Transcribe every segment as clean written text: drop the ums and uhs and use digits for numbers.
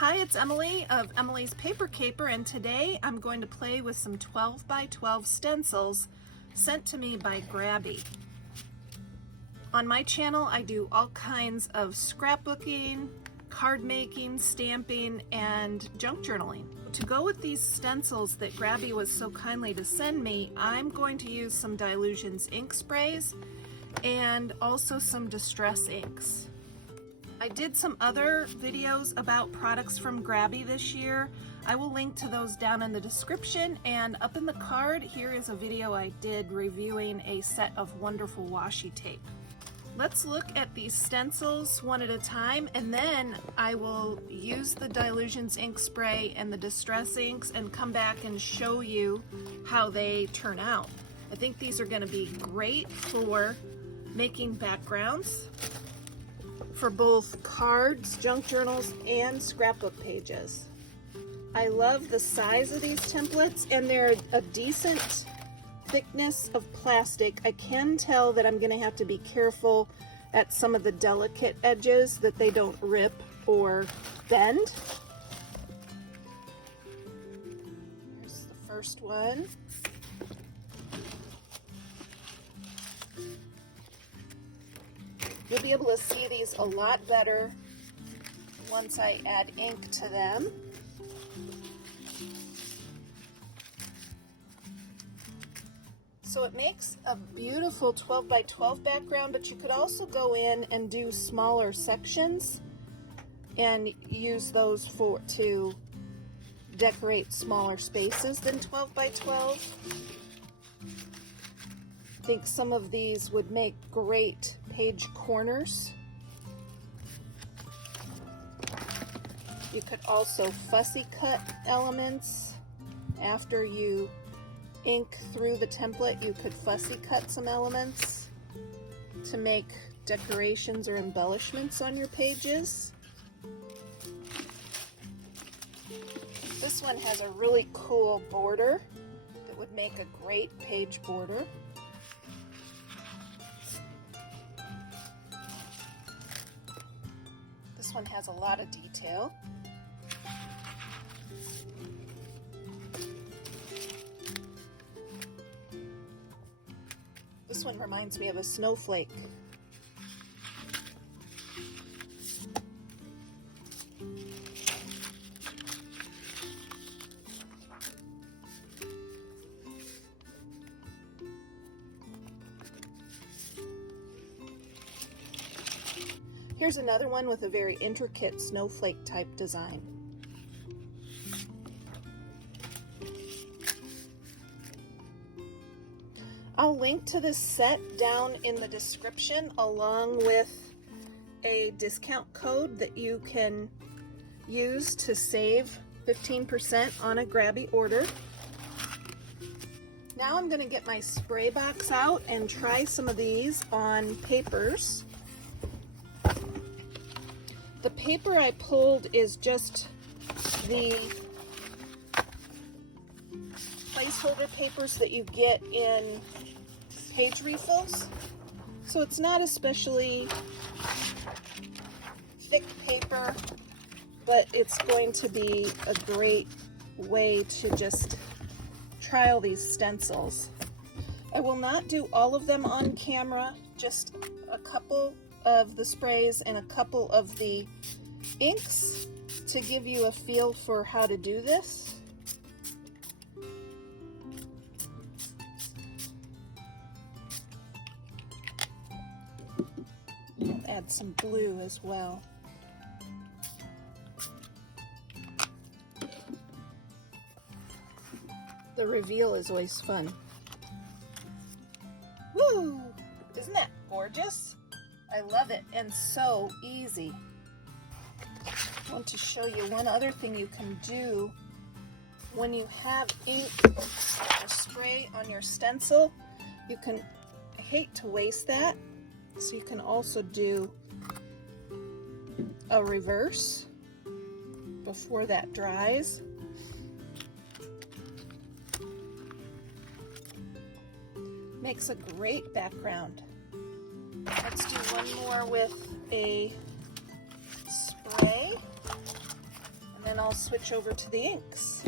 Hi, it's Emily of Emilee's Paper Caper, and today I'm going to play with some 12 by 12 stencils sent to me by Grabie. On my channel, I do all kinds of scrapbooking, card making, stamping, and junk journaling. To go with these stencils that Grabie was so kindly to send me, I'm going to use some Dylusions ink sprays and also some distress inks. I did some other videos about products from Grabie this year. I will link to those down in the description, and up in the card here is a video I did reviewing a set of wonderful washi tape. Let's look at these stencils one at a time, and then I will use the Dylusions ink spray and the distress inks and come back and show you how they turn out. I think these are going to be great for making backgrounds for both cards, junk journals, and scrapbook pages. I love the size of these templates, and they're a decent thickness of plastic. I can tell that I'm going to have to be careful at some of the delicate edges that they don't rip or bend. Here's the first one. You'll be able to see these a lot better once I add ink to them. So it makes a beautiful 12 by 12 background, but you could also go in and do smaller sections and use those to decorate smaller spaces than 12 by 12. I think some of these would make great page corners. You could also fussy cut elements. After you ink through the template, you could fussy cut some elements to make decorations or embellishments on your pages. This one has a really cool border that would make a great page border. This one has a lot of detail. This one reminds me of a snowflake. Here's another one with a very intricate snowflake type design. I'll link to this set down in the description, along with a discount code that you can use to save 15% on a Grabie order. Now I'm going to get my spray box out and try some of these on papers. The paper I pulled is just the placeholder papers that you get in page refills. So it's not especially thick paper, but it's going to be a great way to just try all these stencils. I will not do all of them on camera, just a couple of the sprays and a couple of the inks to give you a feel for how to do this. I'll add some blue as well. The reveal is always fun. Woo! Isn't that gorgeous? I love it, and so easy. I want to show you one other thing you can do when you have ink or spray on your stencil. You can, I hate to waste that, so you can also do a reverse before that dries. Makes a great background. Let's do one more with a spray. I'll switch over to the inks.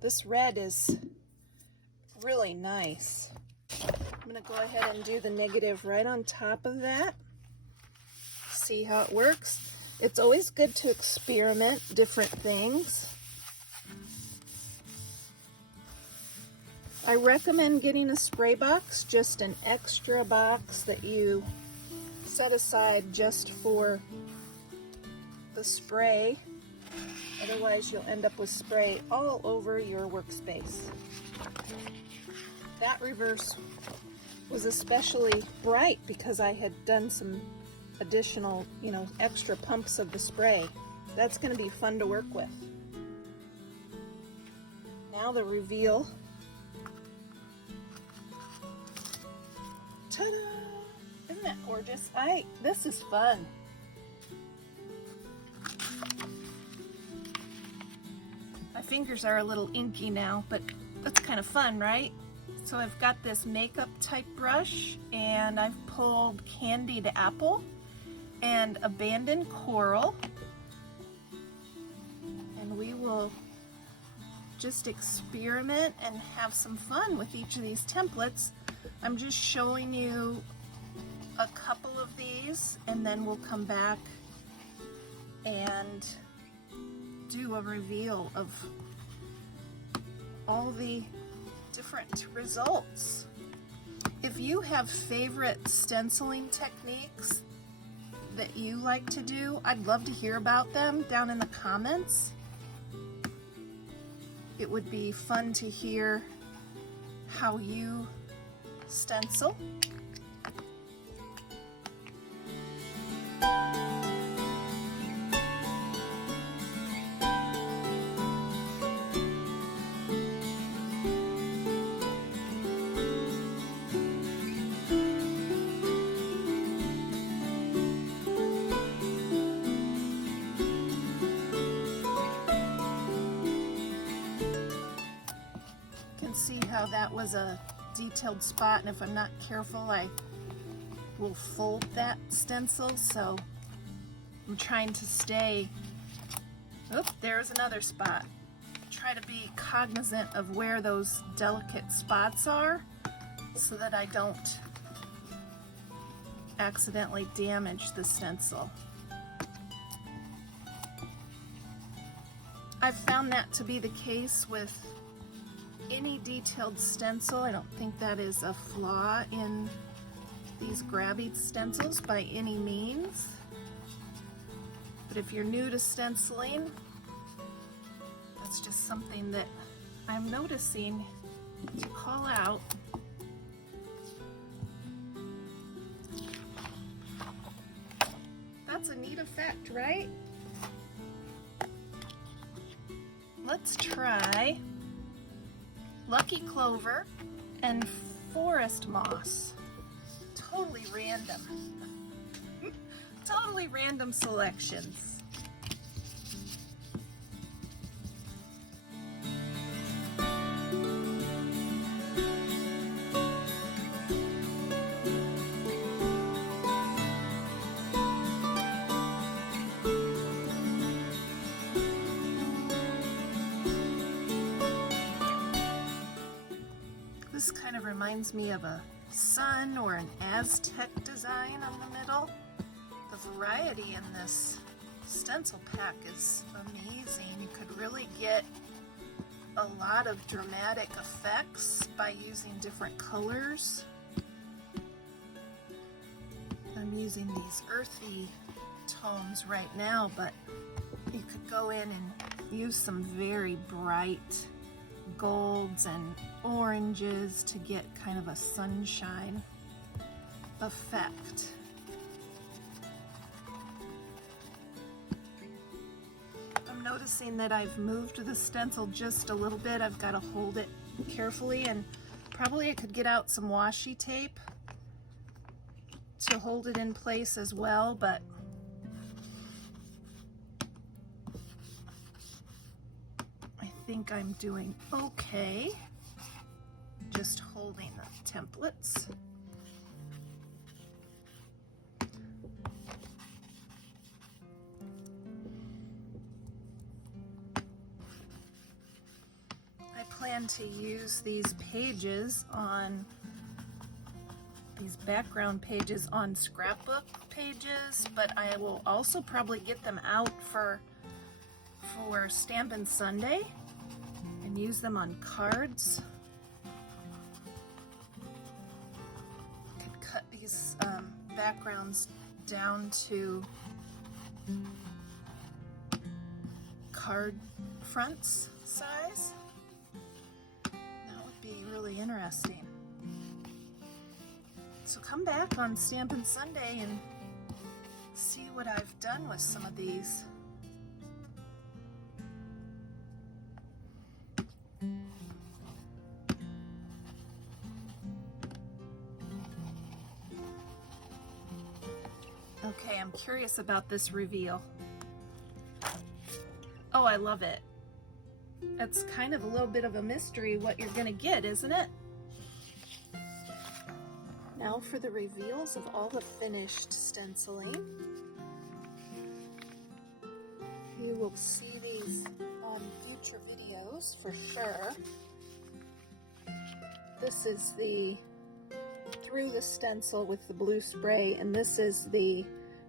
This red is really nice. I'm going to go ahead and do the negative right on top of that. See how it works. It's always good to experiment different things. I recommend getting a spray box, just an extra box that you set aside just for the spray. Otherwise, you'll end up with spray all over your workspace. That reverse was especially bright because I had done some additional, extra pumps of the spray. That's going to be fun to work with. Now the reveal. Ta-da! Isn't that gorgeous? This is fun. My fingers are a little inky now, but that's kind of fun, right? So I've got this makeup type brush, and I've pulled Candied Apple and Abandoned Coral, and we will just experiment and have some fun with each of these templates. I'm just showing you a couple of these, and then we'll come back and do a reveal of all the different results. If you have favorite stenciling techniques that you like to do, I'd love to hear about them down in the comments. It would be fun to hear how you stencil. See how that was a detailed spot, and if I'm not careful I will fold that stencil, so I'm trying to stay, there's another spot. Try to be cognizant of where those delicate spots are so that I don't accidentally damage the stencil. I've found that to be the case with any detailed stencil. I don't think that is a flaw in these Grabie stencils by any means. But if you're new to stenciling, that's just something that I'm noticing to call out. That's a neat effect, right? Let's try Lucky Clover and Forest Moss. Totally random. Totally random selections. This kind of reminds me of a sun or an Aztec design on the middle. The variety in this stencil pack is amazing. You could really get a lot of dramatic effects by using different colors. I'm using these earthy tones right now, but you could go in and use some very bright golds and oranges to get kind of a sunshine effect. I'm noticing that I've moved the stencil just a little bit. I've got to hold it carefully, and probably I could get out some washi tape to hold it in place as well, but I think I'm doing okay. Just hold holding the templates. I plan to use these pages on these background pages on scrapbook pages, but I will also probably get them out for Stampin' Sunday and use them on cards. Could cut these backgrounds down to card fronts size. That would be really interesting. So come back on Stampin' Sunday and see what I've done with some of these. Okay, I'm curious about this reveal. Oh, I love it. It's kind of a little bit of a mystery what you're gonna get, isn't it? Now for the reveals of all the finished stenciling. You will see these on future videos for sure. This is the through the stencil with the blue spray, and this is the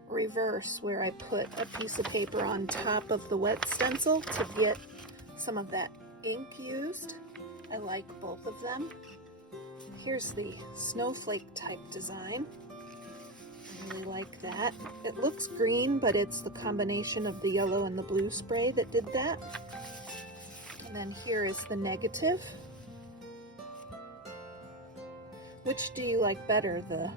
reverse where I put a piece of paper on top of the wet stencil to get some of that ink used. I like both of them. Here's the snowflake type design. I really like that. It looks green, but it's the combination of the yellow and the blue spray that did that. And then here is the negative. Which do you like better, the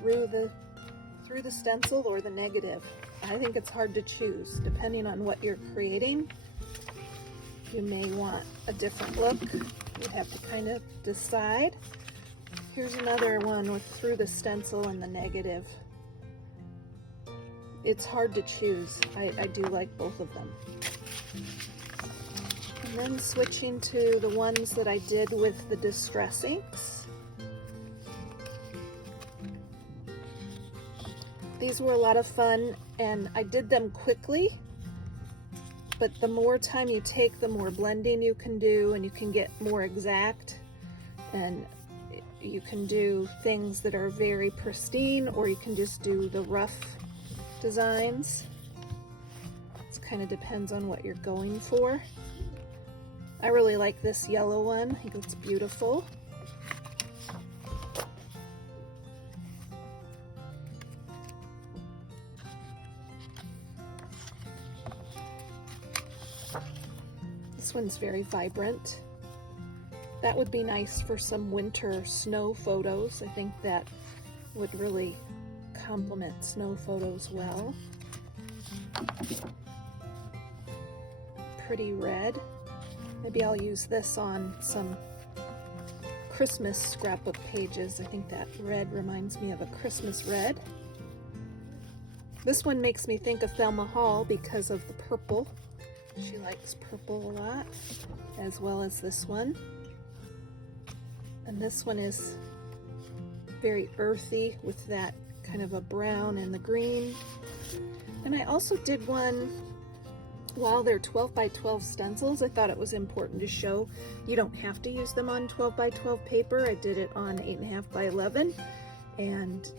through the stencil or the negative? I think it's hard to choose. Depending on what you're creating, you may want a different look. You have to kind of decide. Here's another one with through the stencil and the negative. It's hard to choose. I do like both of them. And then switching to the ones that I did with the distress inks. These were a lot of fun, and I did them quickly, but the more time you take, the more blending you can do, and you can get more exact, and you can do things that are very pristine, or you can just do the rough designs. It kind of depends on what you're going for. I really like this yellow one. I think it's beautiful. This one's very vibrant. That would be nice for some winter snow photos. I think that would really complement snow photos well. Pretty red. Maybe I'll use this on some Christmas scrapbook pages. I think that red reminds me of a Christmas red. This one makes me think of Thelma Hall because of the purple. She likes purple a lot, as well as this one. And this one is very earthy with that kind of a brown and the green. And I also did one, while they're 12 by 12 stencils, I thought it was important to show you don't have to use them on 12 by 12 paper. I did it on 8.5 by 11, and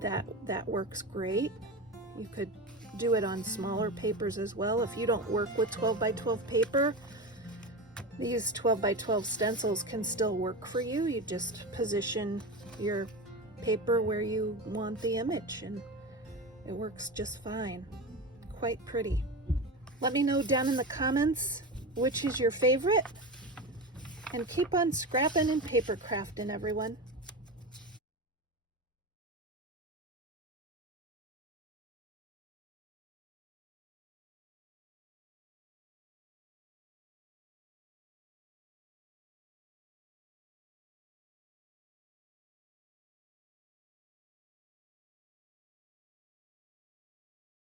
that works great. You could do it on smaller papers as well. If you don't work with 12 by 12 paper, these 12 by 12 stencils can still work for you. You just position your paper where you want the image, and it works just fine. Quite pretty. Let me know down in the comments which is your favorite, and keep on scrapping and paper crafting, everyone.